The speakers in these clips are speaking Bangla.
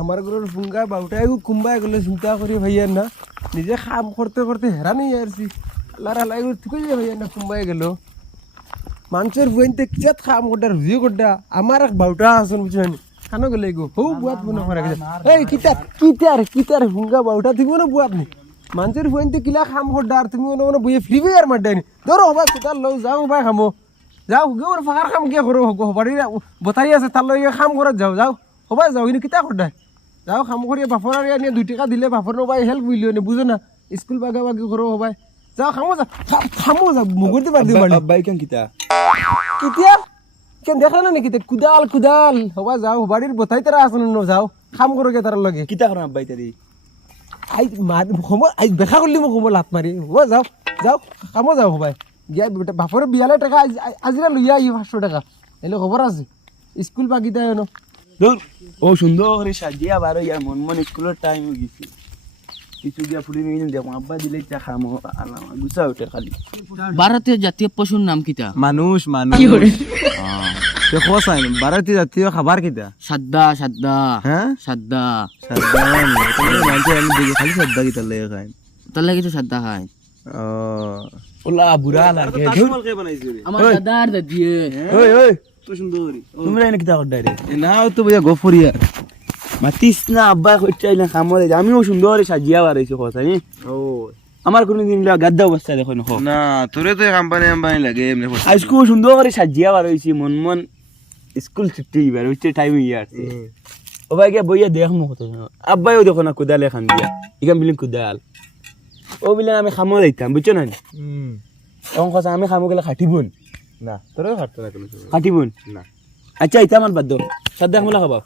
আমার ঘরের ফুঙ্গা বাউটাই কুম্বা এগুলো চিন্তা করি ভাইয়ার না নিজে কাম করতে করতে হেরানি আসছি আল্লাহর আল্লাহ ঠিক আছে ভাইয়ার না কুম্বাই গেল মানুষের বুয়াইতে কিজাত কাম করতে রুজি করতে আমার এক বাউটা আসুন বুঝলেন খানো গেলে গো হৌ বুয়াত মনে করা গেছে এই কিতার ফুঙ্গা বাউটা দিব না বুয়াত নি মানুষের বুয়াইতে কিলা কাম করতে আর তুমি মনে মনে বইয়ে ফ্রি ফায়ার মারডাই নি ধরো হবাই কোথাও লও যাও ভাই খামো যাও গেওর ফাঁকার কাম কে করো হবাড়ি বতাই আছে তার লগে কাম করার যাও যাও হবাই যাও কিন্তু কিতা করতে যাও কাম করি বাপর আর নিয়ে 2 টাকা দিলে বাপর নবাই হেল্প বুঝলিও নি বুঝো না স্কুল বাগা বাগি করো হবাই যাও খামো যা মুগুরতে পার দিও বাড়ি বাই কেন কিতা কিতিয়া কেন দেখলা না নাকি কুদাল হবাই যাও বাড়ির বতাই তারা আসুন যাও কাম করো কে তার লগে কিতা করা আব্বাই তারি আই মার সময় আই দেখা করলি মোক সময় লাত মারি ও যাও কামো যাও হবাই গিয়া বাপরে বিয়ালে টাকা আজিরা লইয়া 500 টাকা এলে খবর আছে স্কুল বাগি দেয় না দূর ও সুন্দর করে সাজিয়া বারো ইয়ার মন স্কুলের টাইম হয়ে গেছে কিছু গিয়া ফুলি নিয়ে দেখো আব্বা দিলে চা খামো গুছা ওঠে খালি ভারতীয় জাতীয় পশুর নাম কিতা মানুষ ভারতীয় জাতীয় খাবার কিতা সাদ্দা হ্যাঁ সাদ্দা খালি শ্রদ্ধা কিতা লেগে খায় তোর লাগে তো সাদ্দা খায় ওলা বুড়া লাগে আমার দাদার দাদিয়ে ওই ওই তো সুন্দর তোমরা এনে কিতা করডাই রে নাও তো বইয়া গফরিয়া মাতিস না আব্বা কইতাই না খামো দে আমিও সুন্দর সাজিয়া বারাইছি কথা নি ও আমার কোনদিন গাদ্দা অবস্থা দেখো না তোরে তো কোম্পানি লাগে এমনি আজকে সুন্দর করে সাজিয়া বারাইছি মন স্কুল ছুটি বার হইছে টাইম ইয়ার ও ভাই কে বইয়া দেখ মো কথা আব্বাইও দেখো না কুদালে খান দিয়া ইকাম বিলিং কুদাল ও বিলে আমি খামো যাইতাম বুঝছো না তখন কথা আমি খামো গেলে খাটিবুন না তোরে খাটতে না কোনো খাটিবুন না আচ্ছা এটা আমার বাদ দাও সাদ্দা খামলা খাবা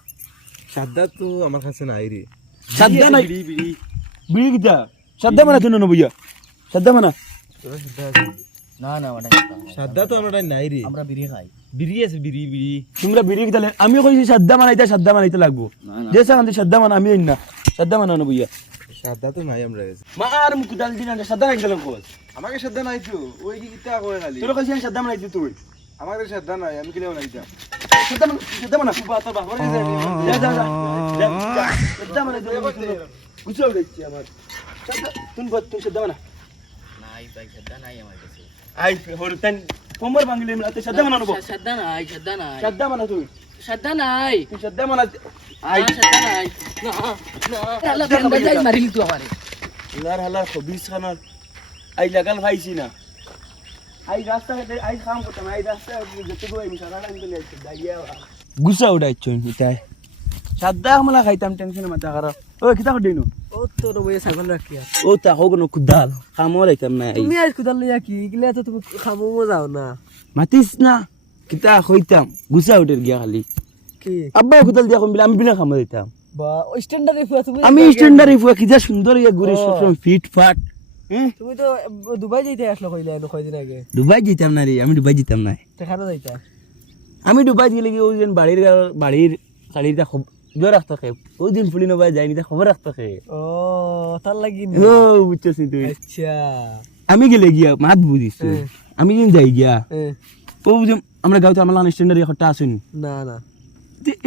সাদ্দা তো আমার কাছে নাই রে সাদ্দা নাই বিড়ি কিটা সাদ্দা মানা তুই নবইয়া সাদ্দা মানা না ওটা সাদ্দা তো আমরা নাই রে আমরা বিড়ি খাই বিড়ি আছে বিড়ি তোমরা বিড়ি কিটা আমিও কইছি সাদ্দা মানাইতে লাগবো যে সান্দি সাদ্দা মানা আমি না সাদ্দা মানা নবইয়া সাদ্দা তো নাই আমরা মার মুখ ডাল দিনা সাদ্দা নাই গেলাম কোস আমাকে সাদ্দা নাই তো ওই কি কিটা কই খালি তোর কইছি সাদ্দা মানাই তুই আমাদের সাদ্দা নাই আমি কিলে বানাই দিতাম সাদ্দা মানা খুব বাতা বাবা যা সাদ্দা মানাই দে বুঝাও দিচ্ছি আমার সাদ্দা তুই সাদ্দা মানা নাই ভাই সাদ্দা নাই আমার কাছে আই হরতেন কোমর ভাঙলে আমি সাদ্দা মানা নব সাদ্দা নাই সাদ্দা মানা তুই সাদ্দা নাই সাদ্দা মানা আই সাদ্দা নাই না আল্লাহ বেন্দা যাই মারিলি তুই আমারে হালার খবিস খানার আই লাগাল ভাইছি না আই রাস্তা আই কাম করতাম আই রাস্তা যেতে গো আমি সারা টাইম চলে যাচ্ছি দাইয়া গুসা উড়াইছো এটাই সাদ্দা আমলা খাইতাম টেনশনে মাথা খারাপ ও কিতা করিনো ও তোর বইয়ে ছাগল রাখি ও তা হোক ন কুদাল কামো লাইতাম না তুমি আজ কুদাল লইয়া কি গিলা তো তুমি খামো যাও না মাতিস না কিতা কইতাম গুসা উঠের গিয়া খালি কি আব্বা কুদাল দিয়া কম আমি বিনা খামো দিতাম বা স্ট্যান্ডার্ড ফুয়া তুমি আমি স্ট্যান্ডার্ড ফুয়া কিতা সুন্দর ইয়া ঘুরে সব ফিট ফাট তুমি তো দুবাই যাইতে আসলো কইলা এনো কয়দিন আগে দুবাই যেতাম না রে আমি দুবাই যেতাম না দেখানো যাইতা আমি দুবাই গেলে কি ওই দিন বাড়ির শাড়িটা জোর রাখতে খে ওই দিন ফুলি নবাই যায়নি তা খবর রাখতে খে ও তার লাগি ও বুঝছিস তুই আচ্ছা আমি গেলে গিয়া মাত বুঝিস আমি দিন যাই গিয়া ও যে আমরা গাঁওতে আমার স্ট্যান্ডার্ড একটা আসেনি না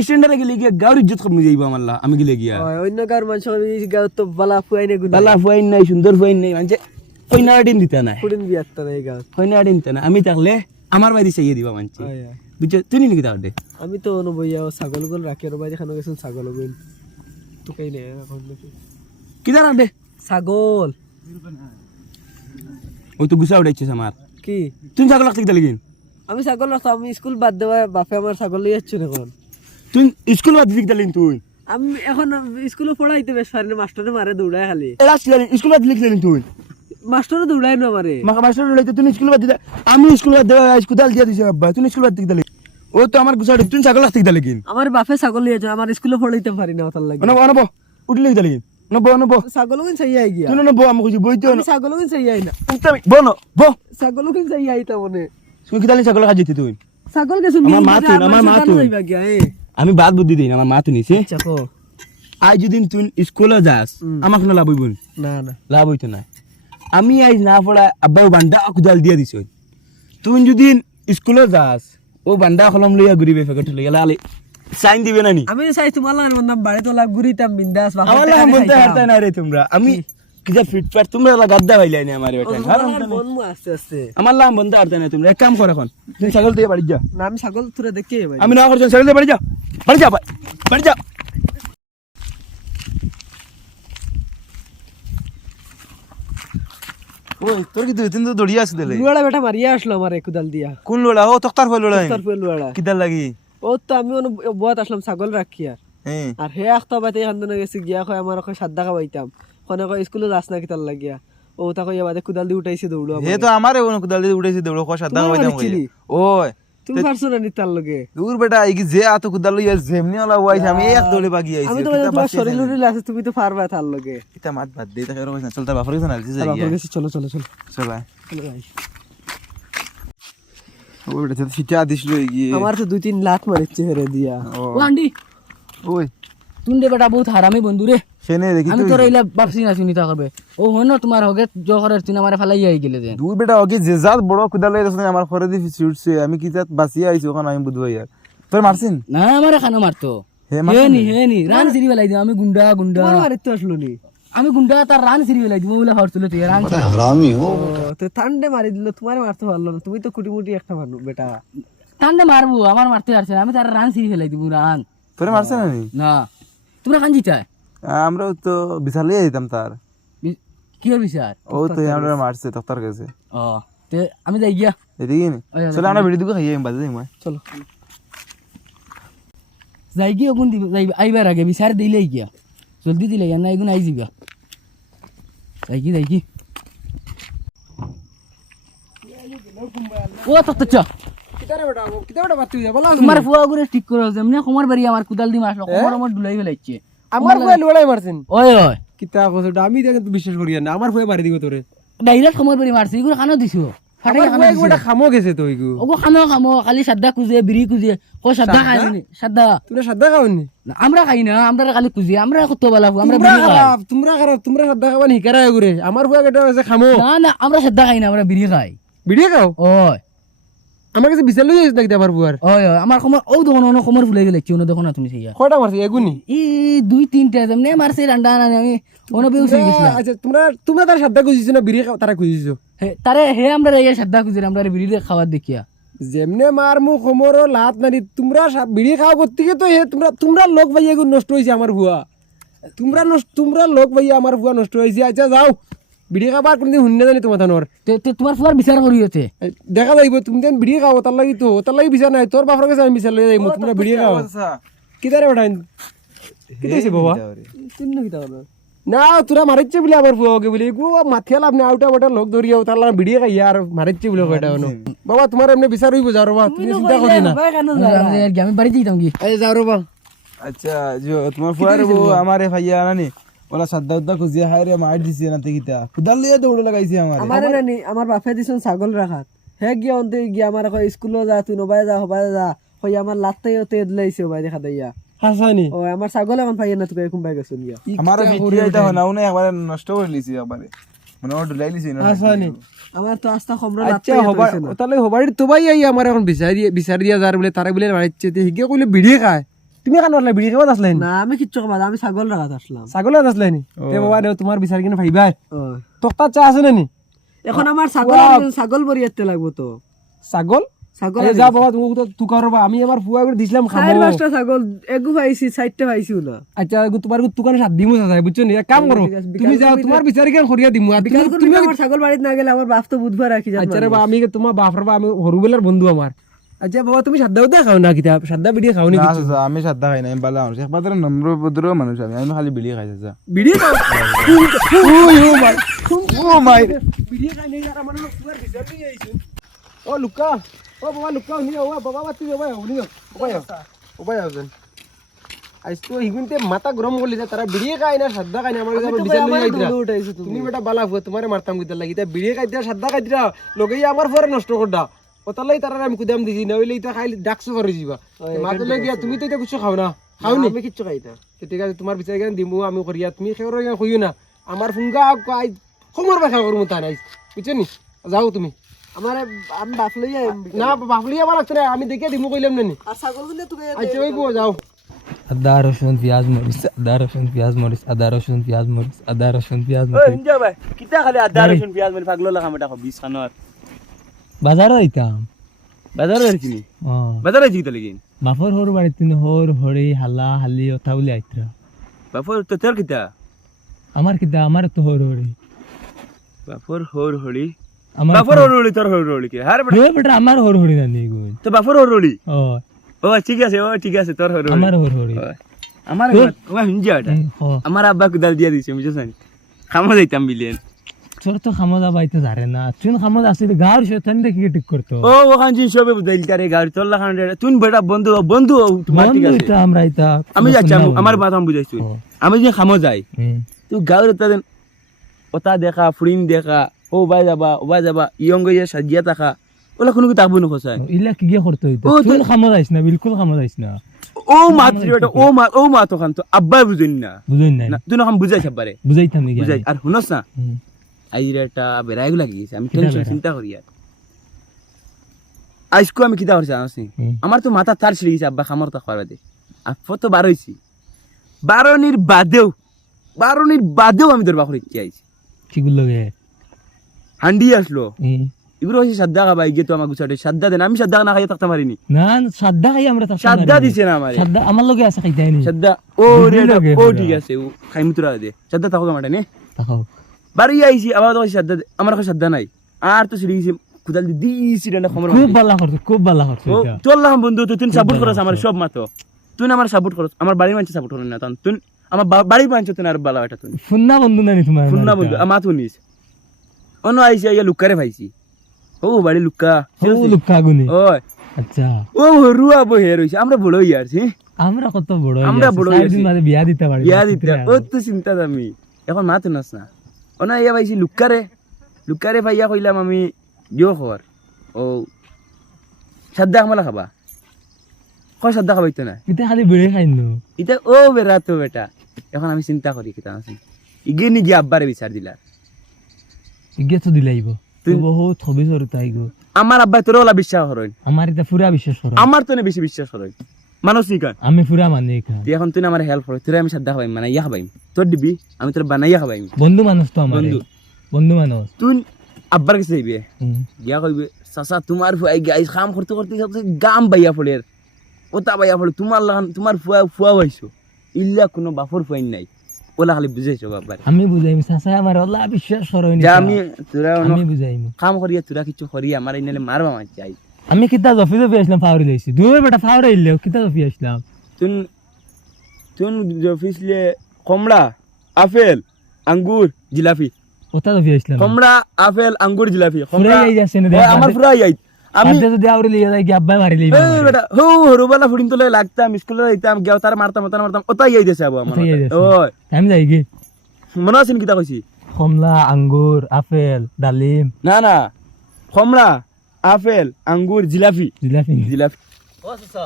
স্ট্যান্ডার্ডে গেলে গিয়া গাঁর ইজ্জত কমে যাইব আমার আমি গেলে গিয়া অন্য গাঁর মানুষ গাঁও তো বালা ফুয়াই নে গুনা বালা ফুয়াই নাই সুন্দর ফুয়াই নাই মানে ওই নাড়িন দিতা নাই কুড়িন বিয়াত্তা নাই গাঁও ওই নাড়িন দিতা না আমি থাকলে আমার বাড়ি চাইয়ে দিবা মানছি বুঝছো তুই নাকি তাহলে আমি তো অনুবইয়া ছাগল গুল রাখি আর বাইরে খানো গেছেন ছাগল গুল তো কাই নে এখন কি জানা দে ছাগল ওই তো গুছা উঠাইছিস আমার কি তুই ছাগল রাখতে গেলি কিন আমি ছাগল রাখতাম আমি স্কুল বাদ দেওয়া বাপে আমার ছাগল লই যাচ্ছ এখন তুই স্কুল বাদ দিতে গেলি তুই আমি এখন স্কুলে পড়াইতে বেশ পারি না মাস্টারে মারে দৌড়ায় খালি এরা স্কুল বাদ দিতে গেলি তুই মাস্টারে দৌড়ায় না মারে মাস্টার উঠাইতে তুই স্কুল বাদ দিতে আমি স্কুল বাদ দেওয়া কোদাল দিয়ে দিছি আব্বা তুই স্কুল বাদ দিতে গেলি ও তো আমার গুছা তুই ছাগল রাখতে গেলি কিন আমার বাপে ছাগল লই যাচ্ছে আমার স্কুলে পড়াইতে পারি না তার লাগে অনব উঠলে গেলি কিন নব ছাগল কিন চাই আই গিয়া তুই নব আমি কইছি বইতে ছাগল কিন চাই আই না উঠতাম বন ব ছাগল কিন চাই আই তা মনে তুই কি তালি ছাগল খাজিতি তুই ছাগল গেছ আমার মা তুই যাইবা গিয়া আমি বাদ বুদ্ধি দিই আমার মা তুই নিছে চাকো আজ যদি তুই স্কুলে যাস আমার কোনো লাভ হইব না লাভ হইতো না আমি আজ না পড়া আব্বাও বান্ডা কুদাল দিয়া দিছ তুই যদি স্কুলে যাস ও বান্ডা কলম লইয়া ঘুরিবে ফেকট লইয়া লালে সাইন দিবে না নি আমি চাই তোমার লাগে বন্ধম বাড়ি তো লাগ ঘুরিতাম বিন্দাস আমার লাগে বলতে হারতা না রে তোমরা আমি কিজা ফিটফাট তোমরা লাগা গাদ্দা ভাইলাই না আমার বেটা বন্ধু আস্তে আস্তে আমার লাগে বলতে হারতা না তোমরা এক কাম কর এখন তুমি ছাগল দিয়ে বাড়ি যা না আমি ছাগল তুরে দেখি ভাই আমি না করছি ছাগল দিয়ে বাড়ি যা বাড়ি যা ভাই বাড়ি যা ওই তোর কি দুই তিন তো দড়িয়া আছে দিলে লুড়া বেটা মারিয়া আসলো আমার কুদাল দিয়া কোন লোড়া ও তক্তার ফল লোড়া তোর ফেল লুড়া কিদার লাগি ও তো আমি বহুত আসলাম ছাগল রাখি হ্যাঁ আর হে আখতা বাতে খান্দনে গেছি গিয়া কয় আমার কয় সাদ্দা খাওয়াইতাম কোনে কয় স্কুলে যাস না কিতার লাগিয়া ও তা কইয়া বাদে কুদাল দি উঠাইছে দৌড়ো হে তো আমারে ওন কুদাল দিয়ে উড়াইছে দেউড় কো সাদা হইতাম ওই তুমি পারছো না নিতার লগে দূর বেটা এই কি যে আতো কুদাল লইয়া যেমনি ওলা ওয়াইছে আমি এক দৌড়ে বাগি আইছি আমি তো তোমার শরীর লুরিল আছে তুমি তো পারবা তার লগে এটা মাত বাদ দে তা কইছ না চল তা বাফর গেছ না আলছি যাই চলো চলো চলো চল চলো ভাই ওই বেটা তো সিটা দিছিল গিয়ে আমার তো দুই তিন লাত মারিছে হেরে দিয়া ও আন্ডি ওই তুই বেটা বহুত হারামি বন্ধু রে সেনে দেখি আমি তোর এইলা বাপসি না চিন্তা করবে ও হন তোমার হগে জহরের তুই আমারে ফালাই আই গেলে যে দূর বেটা ওকে যে জাত বড় কুদাল লইছ না আমার ঘরে দি ছুটছে আমি কি জাত বাঁচিয়ে আইছি ওখানে আমি বুঝবো ইয়ার তোর মারছিন না আমারে খানো মারতো হে হে নি রান সিরি বেলাই দিও আমি গুন্ডা গুন্ডা তোমার মারিতে আসলো নি আমি গুন্ডা তার রান সিরি বেলাই দিও বলে হরতুলে তুই রান তো ঠান্ডে মারি দিল তোমার মারতে পারলো না তুমি তো কুটিমুটি একটা মানুষ বেটা টান্ডে মারবো আমার মারতে পারছে না আমি তার রান সিরি ফেলাই দিব রান তোর মারছ না নি না তোমরা খান জিতায় আমরাও তো বিশাল লইয়া দিতাম তার কি এর বিচার ও তো আমরা মারছে তক্তার কাছে ও তে আমি যাই গিয়া এদিকে নি চল আমরা ভিডিও দিকে খাইয়ে বাজে দিই মই চলো যাই গিয়া কোন দিব যাই আইবার আগে বিচার দিলেই গিয়া জলদি দিলে না এগুন আই যাবা যাই কি ও তো চ কিতারে বেটা বাতি হইয়া বলা তোমার ফুয়া করে ঠিক করে যেমনি খমর বাড়ি আমার কুদাল দি মারলো খমর আমার ডুলাই ফেলাইছে আমার ফুয়া লড়াই মারছেন ওই ওই কিতা কথা আমি দেখে তো বিশ্বাস করি না আমার ফুয়া বাড়ি দিব তোরে ডাইরেক্ট খমর বাড়ি মারছে এগুলো খানো দিছো ফাটাই আমার খানো ফুয়া দিছো একটা খামো গেছে তো ইগু ওগো খানো খালি সাদা কুজে বিড়ি কুজে কো সাদা খাই সাদা তোমরা সাদা খাওনি আমরা খাই না আমরা খালি কুজি আমরা কত বেলা আমরা বিড়ি খাই তোমরা সাদা খাওয়া হিকারা ঘুরে আমার ফুয়া কেটা হয়েছে খামো না আমরা সাদা খাই না আমরা বিড়ি খাই ভিডিও খাও ওই আমার কাছে বিচার লই যাইছ নাকি আমার ফুয়ার ওই আমার খমর ও দেখো না খমর ফুলে গেলে কিউ না দেখো না তুমি সেইয়া কয়টা মারছে এগুনি ই দুই তিনটা যেমনে মারছে রান্ডা না আমি ওনা বেউস হয়ে গেছিলাম আচ্ছা তোমরা তার সাদা খুঁজিছো না বিড়ি তারা খুঁজিছো তারে হে আমরা এই সাদা কুজি আমরা বিড়ি খাওয়ার দেখিয়া যেমনে মার মু খমর লাত নারি তোমরা বিড়ি খাওয়া করতে তো হে তোমরা লোক ভাই এগুলো নষ্ট হয়েছে আমার ভুয়া তোমরা লোক ভাই আমার ভুয়া নষ্ট হয়েছে আচ্ছা যাও বিড়ি খাবার কোনদিন শুনে জানি তোমার থানোর তোমার ফুয়ার বিচার করি হচ্ছে দেখা যাইব তুমি যেন বিড়ি খাও তার লাগি বিচার নাই তোর বাপর কাছে আমি বিচার লই যাইব তোমরা বিড়ি খাও কিদারে ওঠাই কি দিছে বাবা তুমি কি দাও না তোরা মারিচ্ছে বলে আমার ফুয়াকে বলে গো মাথিয়া লাভ না আউটা বটা লোক ধরিয়াও তার লাগি বিড়ি খাই আর মারিচ্ছে বলে কয়টা হনো বাবা তোমার এমনি বিচার হইব যাও বাবা তুমি চিন্তা করি না আমি বাড়ি যাইতাম কি এই যাও বাবা আচ্ছা যে তোমার ফুয়ার বউ আমারে ভাইয়া নানি ওলা সাদা উদ্দা খুঁজিয়ে হায় রে মার দিছে না তেকিতা কুদাল লিয়ে দৌড়ে লাগাইছে আমার নানি আমার বাপে দিছন ছাগল রাখাত হে গিয়া অন্তে গিয়া আমার কই স্কুল যা তুই নবাই যা হবাই যা কই আমার লাত্তাই ওতে লাইছে ভাই দেখা দেইয়া হাসানি ও আমার ছাগল এখন পাইয়া না তুই কুম পাই গেছন গিয়া আমার ভিডিও আইতা হনাও না একবারে নষ্ট করে লিছি একবারে মানে ওর ডুলাই লিছি না হাসানি আমার তো আস্তা খমরা আচ্ছা হবা তাহলে হবাড়ি তো ভাই আই আমার এখন বিচার দিয়া যার বলে তারে বলে মারিচ্ছে তে হিগে কইলে বিড়ি খায় তুমি কেন আসলে বিড়ি খাওয়া আসলেন না আমি কিচ্ছু খাওয়া আমি ছাগল রাখাত আসলাম ছাগল রাখাত আসলেন তে বাবা দেও তোমার বিচার কিনে ভাইবাই তোকতা চা আছে না নি এখন আমার ছাগল বরিয়াতে লাগবো তো ছাগল যা বাবা তুমি তো করবা আমি আমার ফুয়া করে দিছিলাম খাবো 5টা ছাগল এগু পাইছি 4টা পাইছি না আচ্ছা তোমার দোকানে সাত দিমু যায় বুঝছো নি এক কাম করো তুমি যাও তোমার বিচার কিনে করিয়া দিমু আর তুমি আমার ছাগল বাড়িতে না গেলে আমার বাপ তো বুধবার রাখি যাবে আচ্ছা রে বাবা আমি তোমার বাপর বা আমি হরুবেলার বন্ধু আমার আচ্ছা বাবা তুমি সাদা উদা খাও না কিতা সাদা বিড়ি খাও নি না আমি সাদা খাই না আমি বালা মানুষ একবার নম্র ভদ্র মানুষ আমি খালি বিড়ি খাই যা বিড়ি খাও ও মাই বিড়ি খাই নাই আর আমার ফুয়ার বিচার নিয়ে আইছো ও লুকা ও বাবা লুকা নি ও বাবা বাতি ও ভাই নি ও ভাই আছেন আইস তো হিগুনতে মাথা গরম করলি তারা বিড়ি খায় না সাদা খায় না আমার কাছে বিচার লই আইতা তুমি বেটা বালা ফুয়া তোমারে মারতাম কিতা লাগি তা বিড়ি খাইতা সাদা খাইতা লগেই আমার ফুয়ারে নষ্ট করডা ওতালাই তারা আমি কুদাম দিছি না হইলে এটা খাইলে ডাকছো করে যাবা মাতে লাগিয়া তুমি তো এটা কিছু খাও না খাওনি আমি কিচ্ছু খাইতা ঠিক আছে তোমার বিচার কেন দিমু আমি করিয়া তুমি খেওর কইও না আমার ফুঙ্গা খমর বাখা করমু তা নাই বুঝছো নি যাও তুমি আমার আমি বাফলই না বাফলই আবার লাগছে না আমি দেখে দিমু কইলাম না নি আর ছাগল গুলো তুমি আচ্ছা ওই বো যাও আদা রসুন পেঁয়াজ মরিচ আদা রসুন পেঁয়াজ মরিচ আদা রসুন পেঁয়াজ মরিচ আদা রসুন পেঁয়াজ ওই মরিচ হিঞ্জা ভাই কিতা খালি আদা রসুন পেঁয়াজ মানে পাগল লাগা মেটা 20 খানোর বাজারও আইতাম বাজারে আর কিনি ও বাজারে জিতে লাগিন বাপর হর বাড়িতে হর হরি হালা হালি ওটা বলে আইতরা বাপর তো তোর কিতা আমার কিতা আমার তো হর হরি বাপর হর হড়ি আমার বাপর হর হড়ি তোর হর হড়ি কি হার রে বেটা আমার হর হরি না নি গুণ তো বাপর হর হড়ি ও ও ঠিক আছে তোর হর হড়ি আমার হর হরি আমার ও হিঞ্জা এটা ও আমার আব্বা কুদাল দিয়া দিছে বুঝছ না খামো যাইতাম বিলেন তোর তো খামোদা বাইতে জারে না তুই খামোদা আসলে গাঁর শয়তান দেখি ঠিক করতো ও ওখান জিন সবে বুঝাইল তারে গাড়ি তোর লাখান তুই বেটা বন্ধু তোমার ঠিক আছে এটা আমরা এটা আমি যাচ্ছি আমার মাথা বুঝাইছি আমি যে খামো যাই তুই গাঁর তাদের ওটা দেখা ফুরিন দেখা ও বাই যাবা ইয়ং গিয়ে সাজিয়া থাকা ওলা কোনো কি তাকবো না খসায় ইলা কি গিয়ে করতে হইতো ও, তুই খামোদা আইস না বিলকুল খামোদা আইস না ও মাতৃ বেটা ও মা তখন তো আব্বাই বুঝুন না বুঝুন নাই না, তুই না বুঝাইছ আব্বারে বুঝাইতাম নাকি বুঝাই আর শুনস না আইরে একটা বেড়াইগু লাগি গেছে আমি টেনশন চিন্তা করি আর আজকু আমি কিতা করছি জানাস নি? আমার তো মাথা তার ছিঁড়ে গেছে আব্বা খামার তা খাওয়ার বাদে আর ফটো বার হয়েছি বারোনির বাদেও আমি তোর বাকরে কি আইছি কি গুলো গে হান্ডি আসলো এগুলো হচ্ছে সাদ্দা খাবা গিয়ে তো আমার গুছাটে সাদ্দা দেন আমি সাদ্দা না খাইয়ে থাকতে পারিনি না সাদ্দা খাই আমরা থাকতে সাদ্দা পারি। দিছে না আমার সাদ্দা আমার লগে আছে খাইতে আইনি সাদ্দা ও বুঝলি রে লাগে ও ওরা। ঠিক আছে ও খাইমুতুরা দে সাদ্দা থাকো মাঠে নে তাকাও বাড়ি আইছি আবার তো সাদ্দা আমার কাছে সাদ্দা নাই আর তো সিঁড়ি গেছে কুদাল দিয়ে দিয়েছি না খবর খুব ভালো করছে খুব ভালো করছে ও এটা। চললাম বন্ধু তুই সাপোর্ট করছ আমার সব মাতো তুই আমার সাপোর্ট করছ আমার বাড়ির মানুষ সাপোর্ট করেন না তখন তুই আমার বাড়ির মানুষ তুই আর বালা এটা তুই ফুন্না বন্ধু নানি তোমার শুননা বন্ধু আমার তুই নিস অন্য আইসি আইয়া লুকারে ভাইছি ও বাড়ি লুকা ও লুকা গুনি ওই আচ্ছা ও রুয়া বহে রইছে আমরা বড় ইয়ারছি আমরা কত বড় আমরা বড় চার হইছি। দিন বাদে বিয়া দিতে পারি বিয়া দিতে ও তো চিন্তা আমি এখন মা তো নাস না অন্য ইয়া ভাইছি লুকারে ভাইয়া কইলাম আমি দিও খবর ও সাদ্দা আমলা খাবা কয় সাদ্দা খাবাইতো না এটা খালি বেড়ে খাই নো এটা ও বেড়া তো বেটা এখন আমি চিন্তা করি কিতা আছে ইগে নিজে আব্বারে বিচার দিলা ইগে তো দিলাইব তুই বহুত হবি সর তাই গো আমার আব্বা তোর ওলা বিশ্বাস করেন আমার এটা পুরা বিশ্বাস করো আমার তো বেশি বিশ্বাস করেন মানুষ নিকান আমি পুরা মানে এখান তুই এখন তুই আমার হেল্প করে তোর আমি সাদ্দা খাবাই মানে ইয়া খাবাই তোর দিবি আমি তোর বানাইয়া খাবাই বন্ধু মানুষ তো আমার বন্ধু। বন্ধু মানুষ তুই আব্বার কাছে যাইবে হুম। গিয়া কইবে চাচা তোমার ফুয়াই গাইস কাম করতে করতে সবচেয়ে গাম বাইয়া পড়ে ওটা বাইয়া পড়ে তোমার লাগান তোমার ফুয়া হইছো ইল্লা কোনো বাপর ফুয়াই নাই ওলা খালি বুঝাইছো বাবার আমি বুঝাইমি চাচা আমার ওলা বিশ্বাস করো নি যা আমি তোরা আমি বুঝাইমি কাম করিয়া তোরা কিছু করিয়া আমার ইনালে মারবা মার চাই আমি কিতা জফি জফি আসলাম ফাউরি লইছি দুই বেটা ফাউরি ইল্লেও কিতা জফি আসলাম তুন তুন অফিসলে কমড়া আপেল আঙ্গুর জিলাপি ওটা জফি আসলাম কমড়া আপেল আঙ্গুর জিলাপি ফুরাই আই যাচ্ছে না ওই আমার ফুরাই আই আমি আদে যদি আউরি লিয়ে যাই কি আব্বাই মারি লইব এই বেটা হো হরুবালা ফুড়িন তোলে লাগতাম স্কুলে যাইতাম গেও তার মারতাম ওটাই আই দেছে আবু আমার ওটাই আই দেছে। ওই আমি যাই গে মনে আছে কিতা কইছি কমলা আঙ্গুর আপেল ডালিম না কমড়া আপেল আঙ্গুর জিলাপি জিলাপি জিলাপি ও চাচা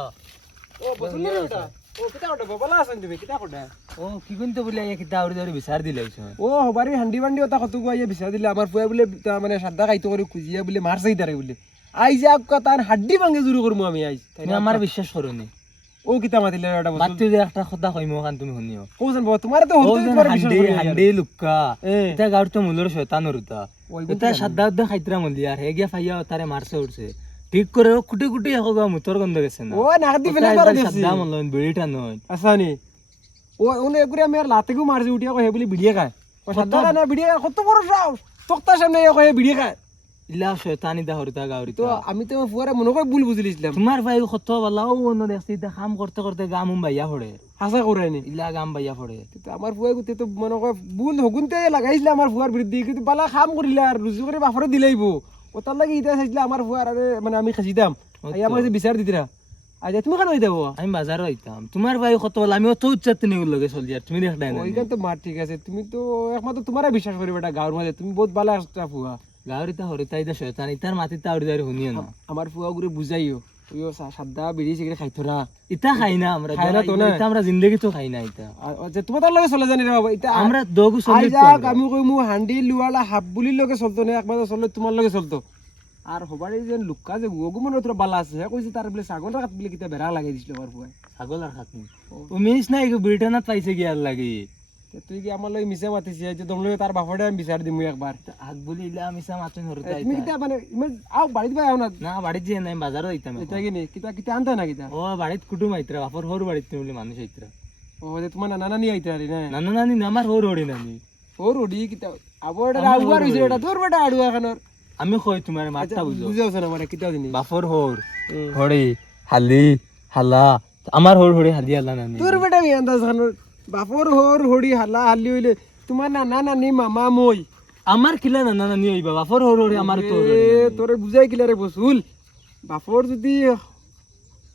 ও বসুন না বেটা ও কিতা করতে বালা আছেন তুমি কিতা করতে ও কি কোনতে বলে আইয়া কিতা আউরি দাউরি বিচার দিলাইছ ও হবারি হান্ডি বান্ডি ওটা কত গুয়াইয়া বিচার দিলে আমার ফুয়া বলে মানে সাদ্দা খাইতো করে খুঁজিয়া বলে মার চাই তারে বলে আই যা তার হাড্ডি ভাঙে জুরু করবো আমি আইজ তুমি আমার বিশ্বাস করো নি ও কিতা মাতিলে এটা বস্তু বাতি যে একটা কথা কইমো কান তুমি শুনিও কোন বাবা তোমার তো ও হলতে যে তোমার বিশ্বাস হান্ডি করি হান্ডি লুক্কা এ। এটা গাউর তো মুলর শয়তানর উতা ওই এটা সাদ্দা উদ্দা খাইতরা মলি আর হে গিয়া ফাইয়া তারে মারছে উঠছে ঠিক করে ও কুটি কুটি এখন গা মুতর গন্ধ গেছে না ও নাগদি ওটা ফেলে একবার করে দিছি সাদ্দা মলন বেড়িটা নয় আসানি ও ওনে এগুরে আমি আর লাতে গু মারছি উঠিয়া কই হে বলি ভিডিও খায় ও সাদ্দা না ভিডিও কত বড় সাহস তক্তার সামনে কই হে ভিডিও খায় ইলা শয়তানি দা হরতা গাউরি তো আমি তো ফুয়ারে মনে করে ভুল বুঝলিছিলাম তোমার ভাই কত ভালো ও অন্য দেখছি এটা কাম করতে করতে গাম বাইয়া পড়ে হাসা করাইনি ইলা গাম বাইয়া পড়ে তো আমার ফুয়াই গুতে তো মনে করে ভুল হগুনতে লাগাইছিল আমার ফুয়ার বিরুদ্ধে কিন্তু বালা কাম করিলা আর রুজু করে বাফরে দিলাইব ও তার লাগি ইটা চাইছিল আমার ফুয়ার আরে মানে আমি খাসিতাম আই আমার কাছে বিচার দিতরা আজ তুমি কেন হইতাবো আমি বাজার হইতাম তোমার ভাই কত ভালো আমি অত উচ্চাত নিগুল লগে চলি আর তুমি দেখলাই না ওইখান তো মার ঠিক আছে তুমি তো একমাত্র তোমারে বিশ্বাস করি বেটা গাঁর মাঝে তুমি বহুত বালা একটা ফুয়া গাউরিতা হরিতা ইদা শয়তান ইতার মাটিতা আউরি দাউরি শুনিও না আমার ফুয়া গুরে বুঝাইও ওই সাদা বিড়ি সিগারেট খাইতো না ইতা খাই না আমরা খাই না তো না। ইতা আমরা জিন্দগি তো খাই না ইতা আচ্ছা তোমার তার লগে চলে জানি রে বাবা এটা আমরা দগু আই চলি যাক আমি কই মু হান্ডি লুয়ালা হাফ বুলির লগে চলতো না একমাত্র চললে তোমার লগে চলতো আর হবারে যে লুকা যে ওগু মনে তোরা বালা আছে হে কইছে তার বলে ছাগল রাখাত বলে কিতা বেড়া লাগাই দিছিল আমার ফুয়াই ছাগল আর খাতনি ও মিস নাই ব্রিটেনত পাইছে কি আর লাগি তে তুই কি আমার লই মিছে মাতিছি যে তোমলে তার বাপড়ে আমি বিচার দিমু একবার আগ বলিলা মিছা মাতুন হরতে তুমি কিতা মানে ইমান আও বাড়িত ভাই আও না না বাড়িত যে নাই বাজারও যাইতাম এটা কি নি কিতা কিতা আনতা না কিতা ও বাড়িত কুটুম আইতরা বাপর হর বাড়িত বলে মানুষ আইতরা ও যে তোমার নানা নানি আইতা রে না নানা নানি না আমার হর হরি নানি ও রোডি কিতা আবড়া আউয়ার হইছে এটা তোর বেটা আড়ুয়া খানোর আমি কই তোমার মাথা বুঝো বুঝাওছ না মানে কিতা দিনি বাপর হর হরি হালি হালা আমার হর হরি হালি হালা নানি তোর বেটা কি আন্দাজ খানোর বাপর হর হড়ি হালা হালি হইলে তোমার নানা নানি মামা মই আমার কিলা নানা নানি হইবা বাপর হর হরি আমার তো তোরে বুঝাই কিলা রে বসুল বাপর যদি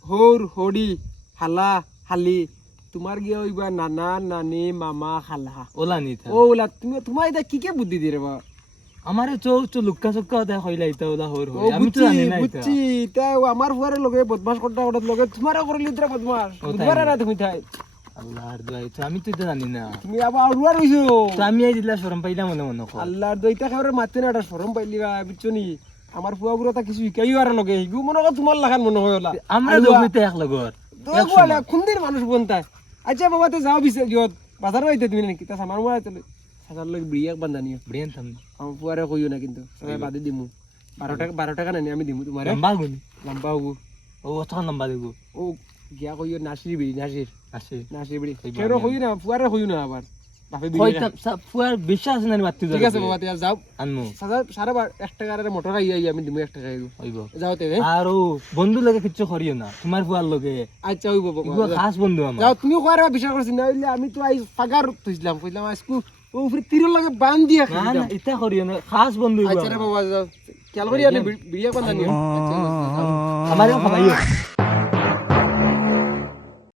হর হড়ি হালা হালি তোমার গিয়া হইবা নানা নানি মামা খালা ওলা নি ও ওলা তুমি তোমার এটা কি কে বুদ্ধি দিয়ে রে বা আমারে চৌ চৌ লুক্কা চুক্কা ওটা কইলা ইতা ওলা হর ও হরি আমি তো বুঝছি জানি না ইতা বুঝছি তাই আমার ফুয়ারে লগে বদমাস করতে করতে লগে তোমারও করলি তোরা বদমাস ও তাই বুঝবারে না তুমি তাই আল্লাহর দোয়াই তো আমি তো এটা জানি না তুমি আবার আড়ুয়া রইছো তো আমি এই দিলা শরম পাইলাম মনে মনে কর আল্লাহর দইটা খাবারে মারতে না এটা শরম পাইলি বা বুঝছো নি আমার ফুয়া গুলো তা কিছু শিখাইও আর লগে হিগু মনে কর তোমার লাগান মনে হয় ওলা আমরা জমিতে এক লগর তো বলে খুন্দির মানুষ বনতায় আচ্ছা বাবা তো যাও বিছে যত বাজার হইতে তুমি নাকি তা সামান মোড়া চলে সাজার লগে বিড়িয়াক বান্ধানিও ব্রেন থাম আমার ফুয়ারে কইও না কিন্তু সবাই বাদে দিমু 12 টাকা নানি আমি দিমু তোমারে লম্বা গুনি লম্বা হবো ও অত লম্বা দেব ও গিয়া কইও নাসির বিড়ি আসে নাসির বিড়ি কেউ কইও না ফুয়ারে কইও না আবার বাপে বিড়ি কইতাম ফুয়ার বিশ্বাস নাই মাত্তি ঠিক আছে বাবা তিয়া যাও আনমু সারা 1 টাকার মোটর খাই আমি দিমু 1 টাকা হইব যাও তে আর ও বন্ধু লগে কিচ্ছু করিও না তোমার ফুয়ার লগে আচ্ছা হইব বাবা ইগো খাস বন্ধু আমার যাও তুমি কইরা বিশ্বাস করছিস না হইলে আমি তো আই ফাগার তুইছিলাম কইলাম আজকু ও ফির তীরের লগে বান দিয়া না খাই না ইতা করিও না খাস বন্ধু আচ্ছা রে বাবা যাও খেয়াল করি আনি বিড়িয়া কোন জানিও আচ্ছা আমারও খাবাইও